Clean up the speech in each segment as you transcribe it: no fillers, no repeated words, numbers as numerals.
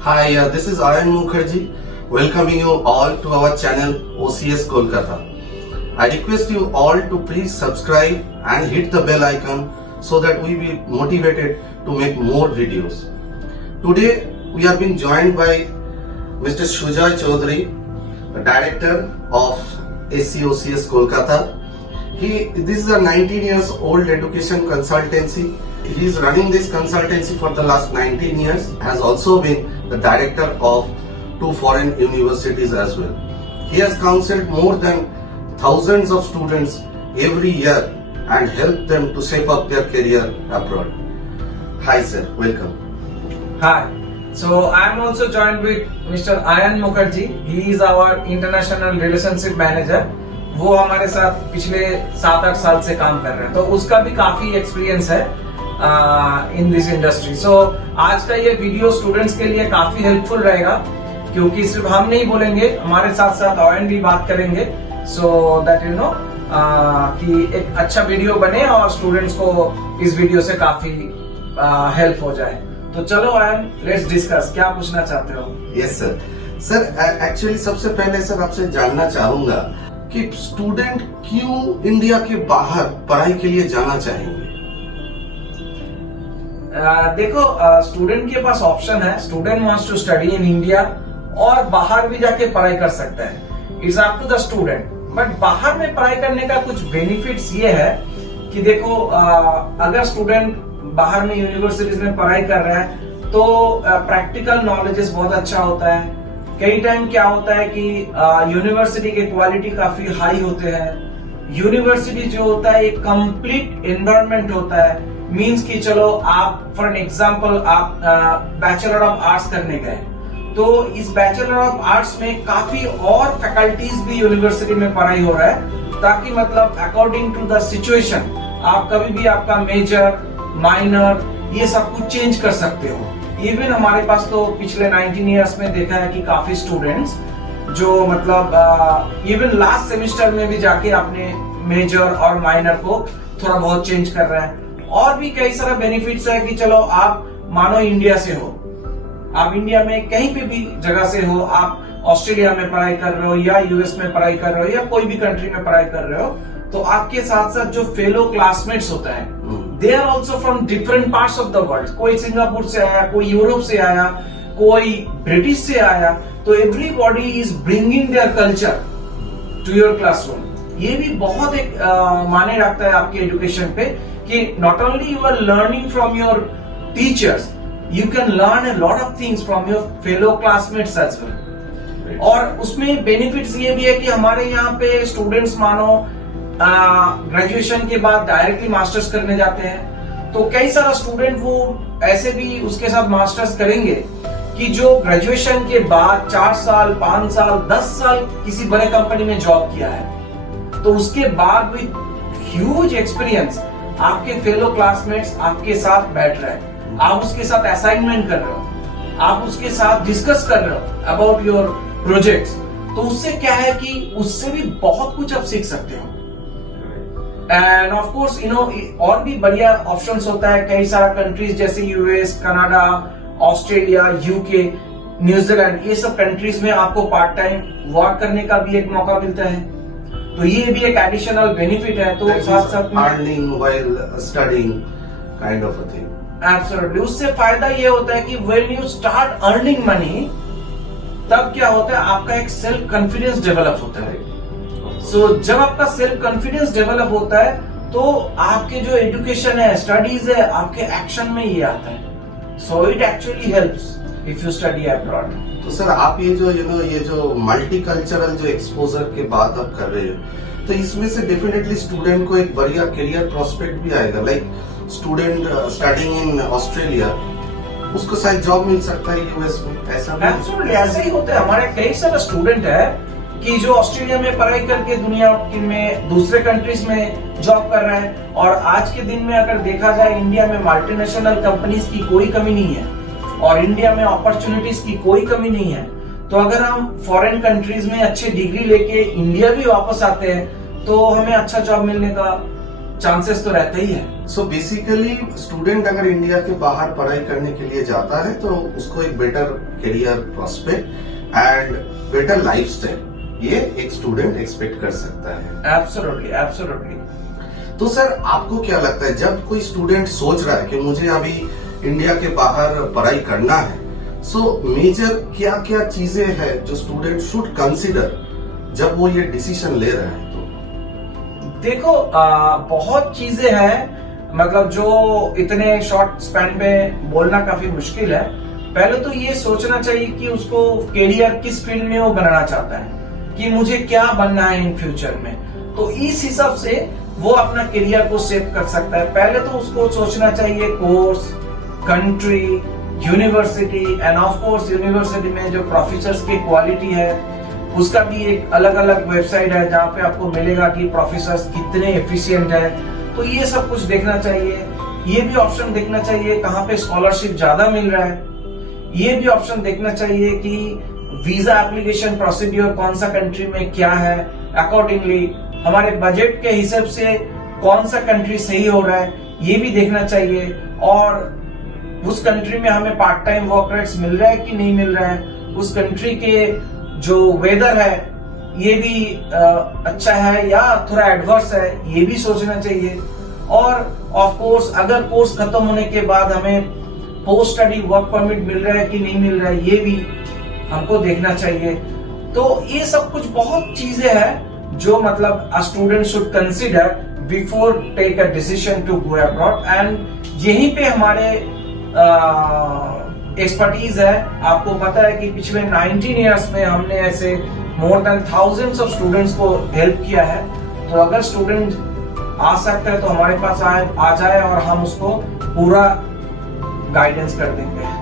Hi, this is Ayan Mukherjee, welcoming you all to our channel OCS Kolkata. I request you all to please subscribe and hit the bell icon so that we be motivated to make more videos. Today we have been joined by Mr. Shujai Chaudhary, the Director of SCOCS Kolkata. This is a 19 years old education consultancy. He is running this consultancy for the last 19 years, has also been the director of 2 foreign universities as well. He has counseled more than thousands of students every year and helped them to shape up their career abroad. Hi sir, welcome. Hi. So I am also joined with Mr. Ayan Mukherjee. He is our international relationship manager. वो हमारे साथ पिछले 7-8 साल से काम कर रहे हैं, तो उसका भी काफी एक्सपीरियंस है इन दिस इंडस्ट्री. सो आज का ये वीडियो स्टूडेंट्स के लिए काफी हेल्पफुल रहेगा, क्योंकि सिर्फ हम नहीं बोलेंगे, हमारे साथ साथ ऑयन भी बात करेंगे. सो दैट यू नो कि एक अच्छा वीडियो बने और स्टूडेंट्स को इस वीडियो से काफी हेल्प हो जाए. तो चलो ऑयन, लेट्स डिस्कस. क्या पूछना चाहते हो? Yes sir. सर एक्चुअली सबसे पहले सर आपसे जानना चाहूंगा कि स्टूडेंट क्यों इंडिया के बाहर पढ़ाई के लिए जाना चाहेंगे? देखो, स्टूडेंट के पास ऑप्शन है. Student wants to study in India और बाहर भी जाके पढ़ाई कर सकता है. It's up to the student. But बाहर में पढ़ाई करने का कुछ बेनिफिट्स ये है कि देखो, अगर स्टूडेंट बाहर में यूनिवर्सिटीज में पढ़ाई कर रहा है तो प्रैक्टिकल नॉलेजेस बहुत अच्छा होता है. कई टाइम क्या होता है कि यूनिवर्सिटी के क्वालिटी काफी हाई होते हैं. यूनिवर्सिटी जो होता है एक कंप्लीट एनवायरनमेंट होता है. मींस कि चलो आप फॉर एन एग्जांपल आप बैचलर ऑफ आर्ट्स करने गए, तो इस बैचलर ऑफ आर्ट्स में काफी और फैकल्टीज भी यूनिवर्सिटी में पढ़ाई हो रहा है, ताकि मतलब अकॉर्डिंग टू द सिचुएशन आप कभी भी आपका मेजर माइनर ये सब कुछ चेंज कर सकते हो. इवन हमारे पास तो पिछले 19 इयर्स में देखा है कि काफी स्टूडेंट्स जो मतलब इवन लास्ट सेमेस्टर में भी जाके अपने मेजर और माइनर को थोड़ा बहुत चेंज कर रहे हैं. और भी कई सारा बेनिफिट्स है कि चलो आप मानो इंडिया से हो, आप इंडिया में कहीं पे भी जगह से हो, आप ऑस्ट्रेलिया में पढ़ाई कर रहे हो या यूएस में पढ़ाई कर रहे हो या कोई भी कंट्री में पढ़ाई कर रहे हो, तो आपके साथ साथ जो फेलो क्लासमेट्स होता है they are also from different parts of the world. कोई सिंगापुर से आया, कोई यूरोप से आया, कोई ब्रिटिश से आया, तो everybody is bringing their culture to your classroom. ये भी बहुत एक माने रखता है आपके एजुकेशन पे कि not only you are learning from your teachers, you can learn a lot of things from your fellow classmates as well. और उसमें बेनिफिट्स ये भी है कि हमारे यहाँ पे स्टूडेंट्स मानो ग्रेजुएशन के बाद डायरेक्टली मास्टर्स करने जाते हैं, तो कई सारा स्टूडेंट वो ऐसे भी उसके साथ मास्टर्स करेंगे कि जो ग्रेजुएशन के बाद 4 साल 5 साल 10 साल किसी बड़े कंपनी में जॉब किया है, तो उसके बाद भी ह्यूज एक्सपीरियंस आपके फेलो क्लासमेट्स आपके साथ बैठ रहे हैं, आप उसके साथ असाइनमेंट कर रहे हो, आप उसके साथ डिस्कस कर रहे हो अबाउट योर प्रोजेक्ट्स. तो उससे क्या है कि उससे भी बहुत कुछ आप सीख सकते हो. End of course you know और भी बढ़िया ऑप्शंस होता है. कई सारा कंट्रीज जैसे US, Canada, Australia, UK, New Zealand, ये सब कंट्रीज में आपको पार्ट टाइम वर्क करने का भी एक मौका मिलता है. तो ये भी एक एडिशनल बेनिफिट है. तो साथ साथ earning while studying kind of a thing. Absolutely. उससे फायदा ये होता है कि when you start earning money, तब क्या होता है आपका एक सेल्फ कॉन्फिडेंस डेवलप होता है. सो जब आपका सेल्फ कॉन्फिडेंस डेवलप होता है तो आपके जो एजुकेशन है, स्टडीज है, आपके एक्शन में ये आता है. So it actually helps if you study abroad. तो सर आप ये जो ये जो मल्टीकल्चरल जो एक्सपोजर के बात आप कर रहे हो, तो इसमें से डेफिनेटली स्टूडेंट को एक बढ़िया करियर प्रोस्पेक्ट भी आएगा. Like student studying in Australia, उसको शायद जॉब मिल सकता है यूएस में. ऐसा एब्सोल्युटली ऐसा ही होता है. हमारे कई सारे स्टूडेंट है कि जो ऑस्ट्रेलिया में पढ़ाई करके दुनिया में दूसरे कंट्रीज में जॉब कर रहे हैं. और आज के दिन में अगर देखा जाए, इंडिया में मल्टीनेशनल कंपनीज की कोई कमी नहीं है और इंडिया में अपॉर्चुनिटीज की कोई कमी नहीं है. तो अगर हम फॉरेन कंट्रीज में अच्छे डिग्री लेके इंडिया भी वापस आते हैं तो हमें अच्छा जॉब मिलने का चांसेस तो रहते ही है। सो बेसिकली स्टूडेंट अगर इंडिया के बाहर पढ़ाई करने के लिए जाता है तो उसको एक better career prospect and better lifestyle ये एक स्टूडेंट एक्सपेक्ट कर सकता है। Absolutely absolutely. तो सर आपको क्या लगता है जब कोई स्टूडेंट सोच रहा है कि मुझे अभी इंडिया के बाहर पढ़ाई करना है, सो मेजर क्या क्या चीजें हैं जो स्टूडेंट शुड कंसीडर जब वो ये डिसीजन ले रहा है? तो देखो बहुत चीजें हैं, मतलब जो इतने शॉर्ट स्पैन में बोलना काफी मुश्किल है। पहले तो ये सोचना चाहिए कि उसको करियर किस फील्ड में वो बनाना चाहता है, कि मुझे क्या बनना है इन फ्यूचर में। तो इस हिसाब से वो अपना करियर को सेट कर सकता है। पहले तो उसको सोचना चाहिए course, country, university end of course university में जो प्रोफेसर्स की क्वालिटी है उसका भी एक अलग अलग वेबसाइट है जहाँ पे आपको मिलेगा कि प्रोफेसर्स कितने एफिशिएंट है। तो ये सब कुछ देखना चाहिए। ये भी ऑप्शन देखना चाहिए कहाँ पे स्कॉलरशिप ज्यादा मिल रहा है। ये भी ऑप्शन देखना चाहिए कि वीजा एप्लीकेशन प्रोसीड्यूर कौन सा कंट्री में क्या है, अकॉर्डिंगली हमारे बजट के हिसाब से कौन सा कंट्री सही हो रहा है ये भी देखना चाहिए। और उस कंट्री में हमें पार्ट टाइम वर्क राइट्स मिल रहा है कि नहीं मिल रहा है, उस कंट्री के जो वेदर है ये भी अच्छा है या थोड़ा एडवर्स है ये भी सोचना चाहिए। और ऑफ कोर्स अगर कोर्स खत्म होने के बाद हमें पोस्ट स्टडी वर्क परमिट मिल रहा है कि नहीं मिल रहा है ये भी हमको देखना चाहिए। तो ये सब कुछ बहुत चीजें हैं जो मतलब a student should consider before take a decision to go abroad, and यहीं पे हमारे एक्सपर्टीज है। आपको पता है कि पिछले 19 इयर्स में हमने ऐसे more than thousands of students को हेल्प किया है। तो अगर स्टूडेंट आ सकता है तो हमारे पास आ जाए और हम उसको पूरा गाइडेंस कर देंगे।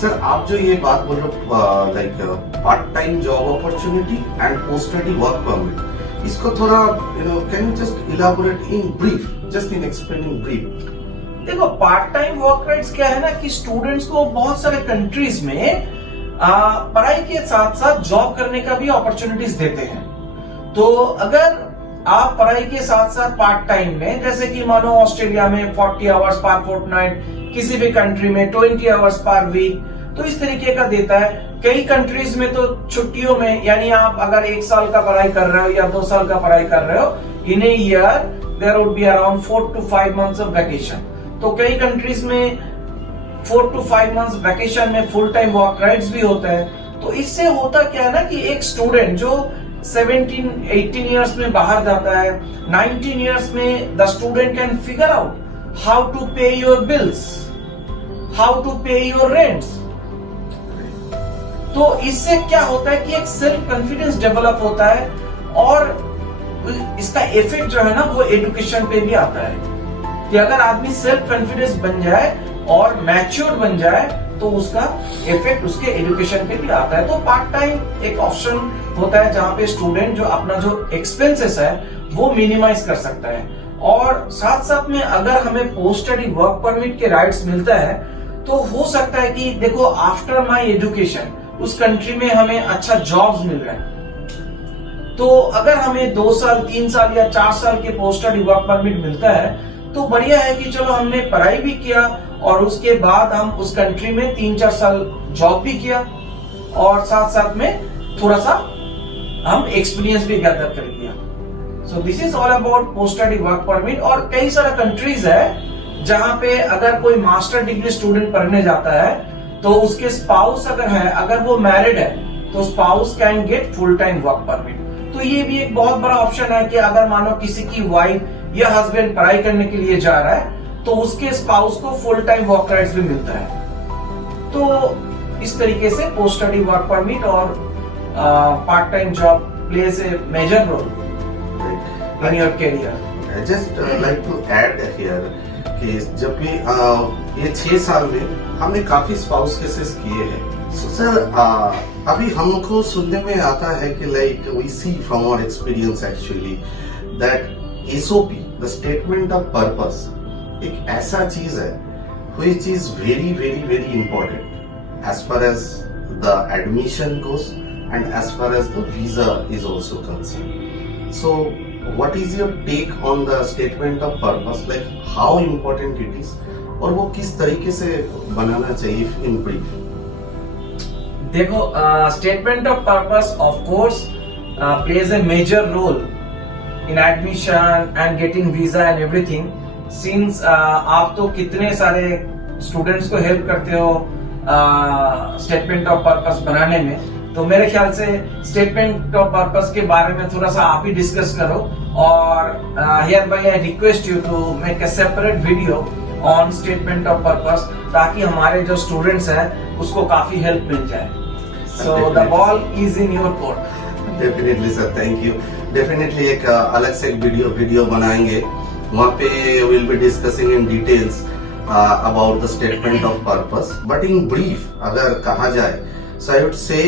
सर आप जो ये बात बोल रहे हो like part time job opportunity and post study work permit, इसको थोड़ा can you just elaborate in brief, just in explaining brief? देखो पार्ट टाइम वर्क राइट्स क्या है ना कि स्टूडेंट्स को बहुत सारे कंट्रीज में पढ़ाई के साथ साथ जॉब करने का भी अपॉर्चुनिटीज देते हैं। तो अगर आप पढ़ाई के साथ साथ पार्ट टाइम में, जैसे कि मानो ऑस्ट्रेलिया में 40 आवर्स पर फोर्टनाइट, किसी भी कंट्री में 20 आवर्स पर वीक, तो इस तरीके का देता है। कई कंट्रीज में तो छुट्टियों में, यानी आप अगर 1 साल का पढ़ाई कर रहे हो या 2 साल का पढ़ाई कर रहे हो, in a year there would be around 4 to 5 months of vacation. तो कई कंट्रीज में 4 to 5 months वैकेशन में फुल टाइम वर्क राइट्स भी होता है। तो इससे होता क्या है ना कि एक स्टूडेंट जो 17-18 इयर्स में बाहर जाता है, 19 इयर्स में the student can figure out how to pay your bills, how to pay your rents। तो इससे क्या होता है कि एक सेल्फ कॉन्फिडेंस डेवलप होता है और इसका इफेक्ट जो है ना वो एजुकेशन पे भी आता है कि अगर आदमी सेल्फ कॉन्फिडेंस बन जाए और मैच्योर बन जाए तो उसका इफेक्ट उसके एजुकेशन पे भी आता है। तो पार्ट टाइम एक ऑप्शन होता है जहां पे स्टूडेंट जो अपना जो एक्सपेंसेस है वो मिनिमाइज कर सकता है। और साथ साथ में अगर हमें पोस्ट स्टडी वर्क परमिट के राइट्स मिलता है तो हो सकता है कि देखो आफ्टर माय एजुकेशन उस कंट्री में हमें अच्छा जॉब्स मिल रहा है। तो अगर हमें 2 साल 3 साल या 4 साल के पोस्ट स्टडी वर्क परमिट मिलता है तो बढ़िया है कि चलो हमने पढ़ाई भी किया और उसके बाद हम उस कंट्री में 3-4 साल जॉब भी किया और साथ साथ में थोड़ा सा हम एक्सपीरियंस भी गैदर कर लिया। So this is all about post study work permit. और कई सारा कंट्रीज है जहां पे अगर कोई मास्टर डिग्री स्टूडेंट पढ़ने जाता है तो उसके स्पाउस अगर है, अगर वो मैरिड है तो spouse can get full time work permit. तो ये भी एक बहुत बड़ा ऑप्शन है कि अगर मानो किसी की वाइफ या हस्बैंड पढ़ाई करने के लिए जा रहा है तो उसके स्पाउस को फुल टाइम वर्क राइट्स भी मिलता है। तो इस तरीके से पोस्ट स्टडी वर्क परमिट और part time job plays a major role in your career. I just like to add here कि जब भी ये 6 साल में हमने काफी स्पाउस केसेस किए हैं। So sir, अभी हमको सुनने में आता है कि like we see from our experience actually that SOP, the statement of purpose, एक ऐसा चीज है which is very very very important as far as the admission goes and as far as the visa is also concerned. So what is your take on the statement of purpose, like how important it is, और वो किस तरीके से बनाना चाहिए in brief? देखो, statement of purpose of course plays a major role in admission and getting visa and everything, since आप तो कितने सारे स्टूडेंट्स को हेल्प करते हो स्टेटमेंट ऑफ पर्पस बनाने में, तो मेरे ख्याल से स्टेटमेंट ऑफ पर्पस के बारे में थोड़ा सा आप ही डिस्कस करो, और hereby I request you to make a separate video on statement of purpose, ताकि हमारे जो स्टूडेंट्स हैं उसको काफी हेल्प मिल जाए. So the ball is in your court. Definitely sir, thank you. Definitely एक अलग से एक वीडियो बनाएंगे, वहाँ पे will be discussing in details about the statement of purpose. But in brief अगर कहा जाए, so I would say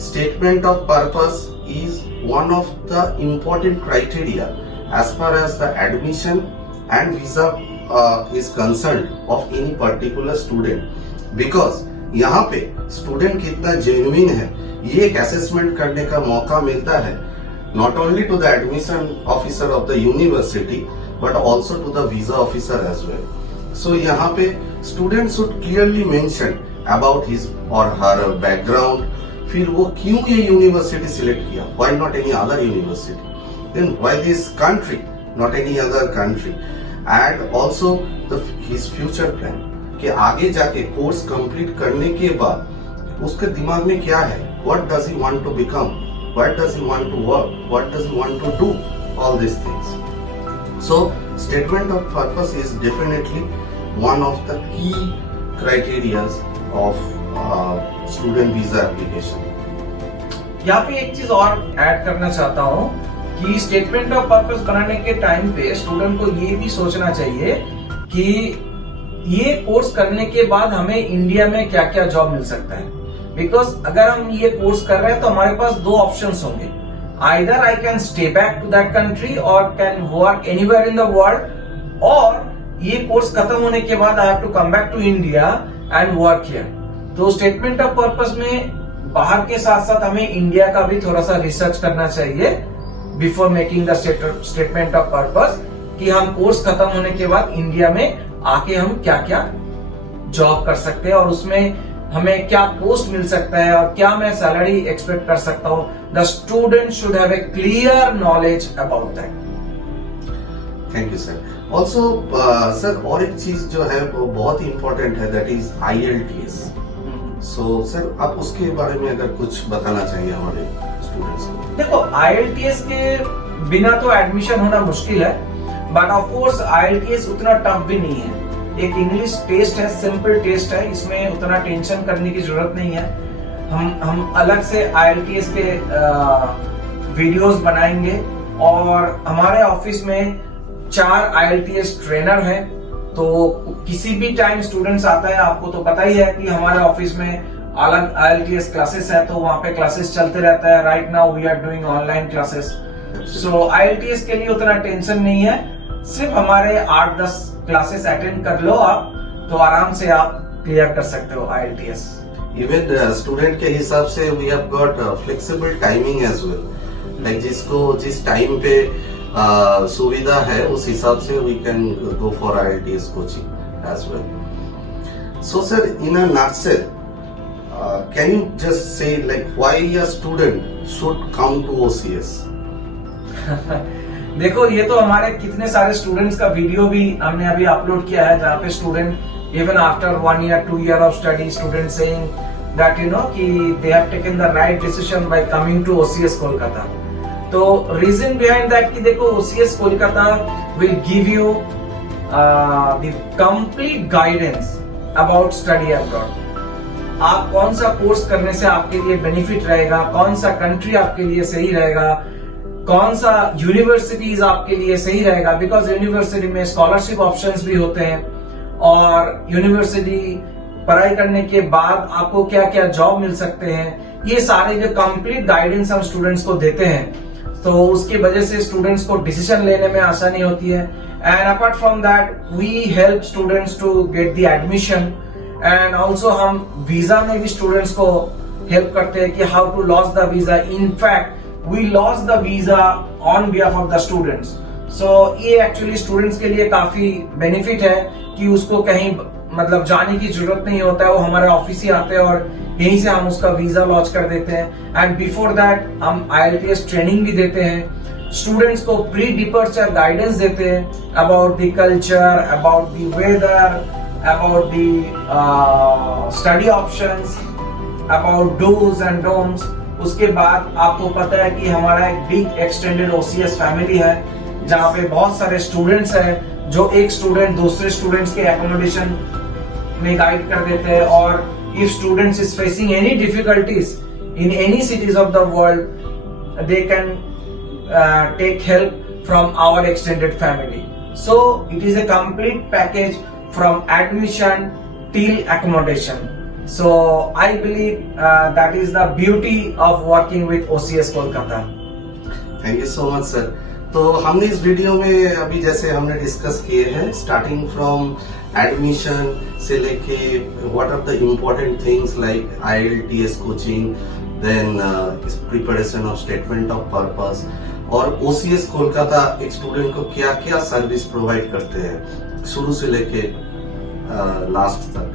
statement of purpose is one of the important criteria as far as the admission and visa is concerned of any particular student, because यहाँ पे student कितना genuine है ये एक assessment करने का मौका मिलता है, not only to the admission officer of the university but also to the visa officer as well. So यहाँ पे student should clearly mention about his or her background, फिर वो क्यों ये यूनिवर्सिटी सिलेक्ट किया, why not any other university, then why this country, not any other country, and also his future plan, कि आगे जाके कोर्स कंप्लीट करने के बाद उसके दिमाग में क्या है, what does he want to become, what does he want to work, what does he want to do, all these things. So statement of purpose is definitely one of the key criteria of student visa application. यहाँ पे एक चीज और add करना चाहता हूँ कि statement of purpose बनाने के टाइम पे स्टूडेंट को ये भी सोचना चाहिए कि ये कोर्स करने के बाद हमें इंडिया में क्या क्या जॉब मिल सकता है. बिकॉज अगर हम ये कोर्स कर रहे हैं तो हमारे पास दो ऑप्शंस होंगे, either I can stay back to that country और can work anywhere in the world, और ये कोर्स खत्म होने के बाद I have to come back to India and work here. तो स्टेटमेंट ऑफ पर्पस में बाहर के साथ साथ हमें इंडिया का भी थोड़ा सा रिसर्च करना चाहिए before making the statement of purpose, कि हम कोर्स खत्म होने के बाद इंडिया में आके हम क्या क्या जॉब कर सकते हैं और उसमें हमें क्या पोस्ट मिल सकता है और क्या मैं सैलरी एक्सपेक्ट कर सकता हूं. The student should have a clear knowledge about that. Thank you sir. Also sir और एक चीज जो है वो बहुत ही इंपॉर्टेंट है, that is IELTS. So sir आप उसके बारे में अगर कुछ बताना चाहिए हमारे स्टूडेंट्स को. देखो, IELTS के बिना तो एडमिशन होना मुश्किल है, बट ऑफ कोर्स IELTS उतना टफ भी नहीं है. एक इंग्लिश टेस्ट है, सिंपल टेस्ट है, इसमें उतना टेंशन करने की जरूरत नहीं है. हम अलग से IELTS के वीडियोस बनाएंगे, और हमारे ऑफिस में 4 IELTS ट्रेनर हैं. तो किसी भी टाइम स्टूडेंट्स आता है, आपको तो पता ही है कि हमारे ऑफिस में अलग IELTS क्लासेस है, तो वहाँ पे क्लासेस चलते रहता है. Right now we are doing online classes. So IELTS के लिए उतना टेंशन नहीं है, सिर्फ हमारे 8-10 क्लासेस अटेंड कर लो आप, तो आराम से आप क्लियर कर सकते हो IELTS. इवन स्टूडेंट के हिसाब से we have got flexible timing as well, like जिसको जिस टाइम पे सुविधा है उस हिसाब से we can go for IELTS coaching as well. So sir, in a nutshell, can you just say like why a student should come to OCS? देखो, ये तो हमारे कितने सारे स्टूडेंट्स का वीडियो भी हमने अभी अपलोड किया है, जहाँ पे student even after 1 year 2 year of study, student saying that you know कि they have taken the right decision by coming to OCS Kolkata. तो रीजन बिहाइंड दैट कि देखो, OCS Kolkata will give you the complete guidance about study abroad. आप कौन सा course करने से आपके लिए बेनिफिट रहेगा, कौन सा कंट्री आपके लिए सही रहेगा, कौन सा यूनिवर्सिटीज आपके लिए सही रहेगा, बिकॉज यूनिवर्सिटी में स्कॉलरशिप ऑप्शंस भी होते हैं, और यूनिवर्सिटी पढ़ाई करने के बाद आपको क्या क्या जॉब मिल सकते हैं, ये सारे जो कंप्लीट गाइडेंस हम स्टूडेंट्स को देते हैं, तो उसकी वजह से स्टूडेंट्स को डिसीजन लेने में आसानी होती है. And apart from that we help students to get the admission, and also हम वीजा में भी स्टूडेंट्स को हेल्प करते हैं कि how to loss the visa. In fact we lost the visa on behalf of the students. So ये actually students के लिए काफी बेनिफिट है कि उसको कहीं मतलब जाने की जरूरत नहीं होता है, वो हमारे ऑफिस ही आते हैं और यहीं से हम उसका वीजा लॉन्च कर देते हैं. एंड बिफोर दैट हम IELTS ट्रेनिंग भी देते हैं. स्टूडेंट्स को प्री डिपर्चर गाइडेंस देते हैं about the culture, about the weather, about the study options, about dos and don'ts. उसके बाद आपको पता है कि हमारा एक बिग एक्सटेंडेड OCS फैमिली है जहाँ पे बहुत सारे स्टूडेंट्स हैं जो एक स्टूडेंट दूसरे स्टूडेंट्स के एकोमोडेशन में गाइड कर देते हैं. और if students is facing any difficulties in any cities of the world, they can take help from our extended family. So it is a complete package from admission till accommodation. So I believe that is the beauty of working with OCS Kolkata. Thank you so much sir. तो हमने इस video में अभी जैसे हमने discuss किए हैं starting from admission से लेके what are the important things like IELTS coaching, then preparation of statement of purpose, और OCS कोलकाता एक स्टूडेंट को क्या क्या सर्विस प्रोवाइड करते हैं शुरू से लेके लास्ट तक.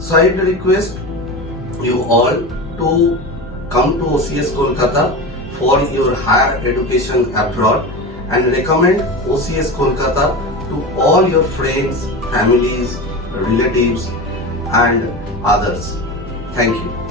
So I request you all to come to OCS Kolkata for your higher education abroad and recommend OCS Kolkata to all your friends, families, relatives and others. Thank you.